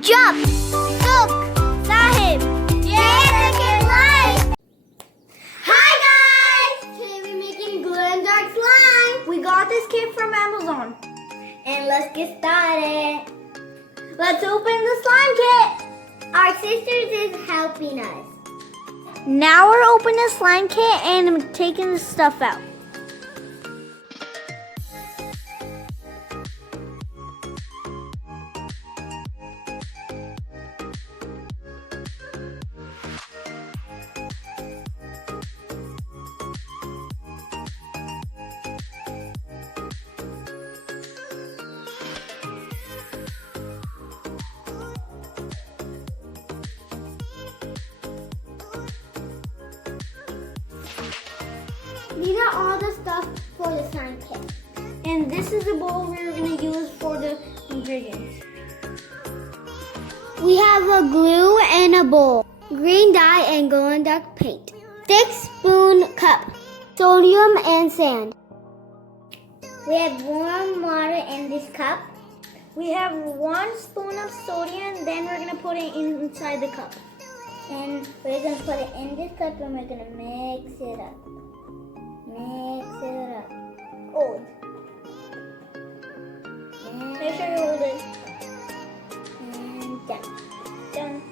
Jump! Sukh! Sahib! JSSKids Life! Hi guys! Today we're making glue and dark slime. We got this kit from Amazon. And let's get started. Let's open the slime kit. Our sisters is helping us. Now we're opening the slime kit and I'm taking the stuff out. These are all the stuff for the slime kit. And this is the bowl we're going to use for the ingredients. We have a glue and a bowl, green dye and glow and dark paint, 6-spoon cup, sodium and sand. We have warm water in this cup. We have 1 spoon of sodium, then we're going to put it inside the cup. And we're going to put it in this cup and we're going to mix it up. Mix it up. Hold. Make sure you hold it. And done. Done.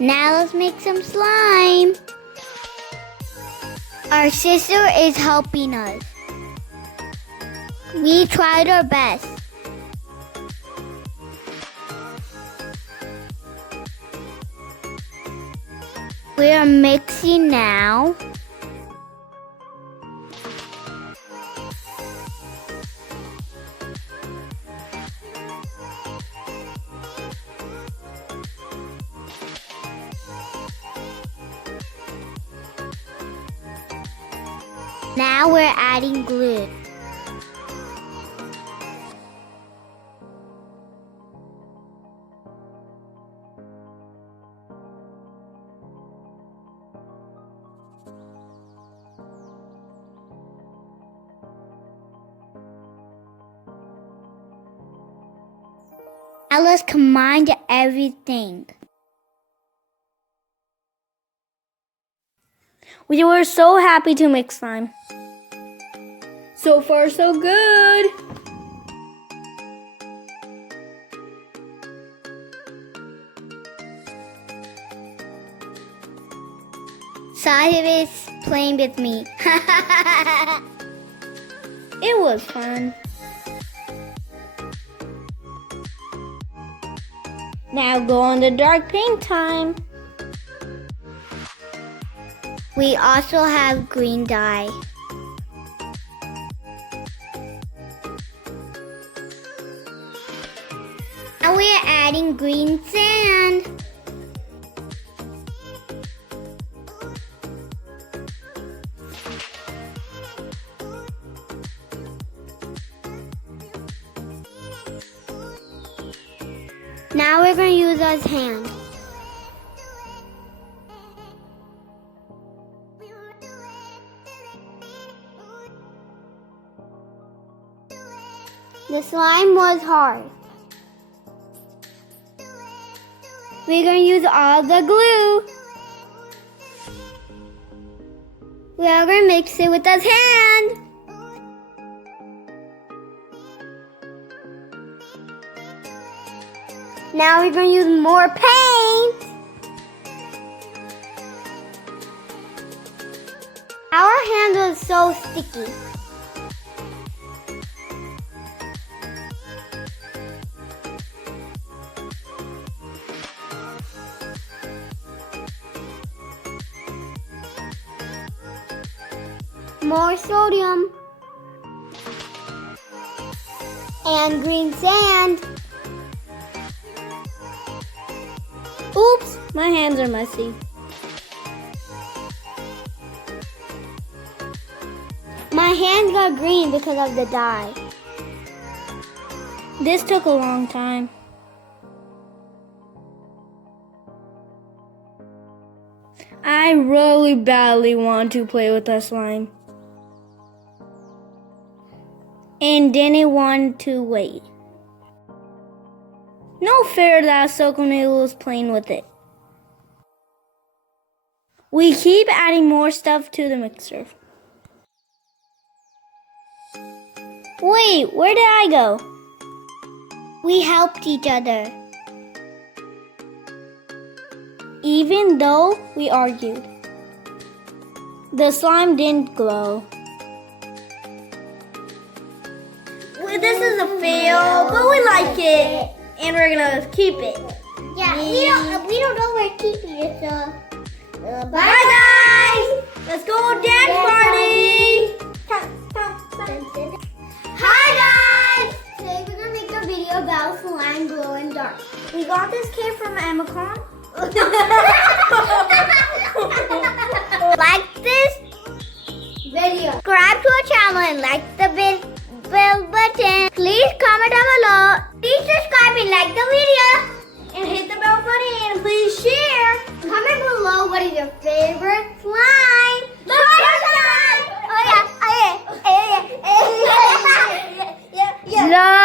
Now let's make some slime. Our sister is helping us. We tried our best. We are mixing now. Now we're adding glue. Now let's combine everything. We were so happy to mix slime. So far, so good. Sahib is playing with me. It was fun. Now go on the dark paint time. We also have green dye. Now we are adding green sand. Now we're going to use our hand. The slime was hard. We're going to use all the glue. We are going to mix it with our hand. Now we're going to use more paint. Our hand was so sticky. More sodium and green sand. Oops, my hands are messy. My hands got green because of the dye. This took a long time. I really badly want to play with that slime. And didn't want to wait. No fair that Sukh was playing with it. We keep adding more stuff to the mixer. Wait, where did I go? We helped each other. Even though we argued, the slime didn't glow. Well, this is a fail, but we like it, and we're gonna keep it. Yeah, we don't know where to keep it, so Bye guys! Let's go dance party! Hi guys! Today we're gonna make a video about slime glow in dark. We got this kit from Amazon. Like this video, subscribe to our channel and like the bell button. Please comment down below. Please subscribe and like the video. And hit the bell button and please share. Comment below what is your favorite slime. Oh yeah. Love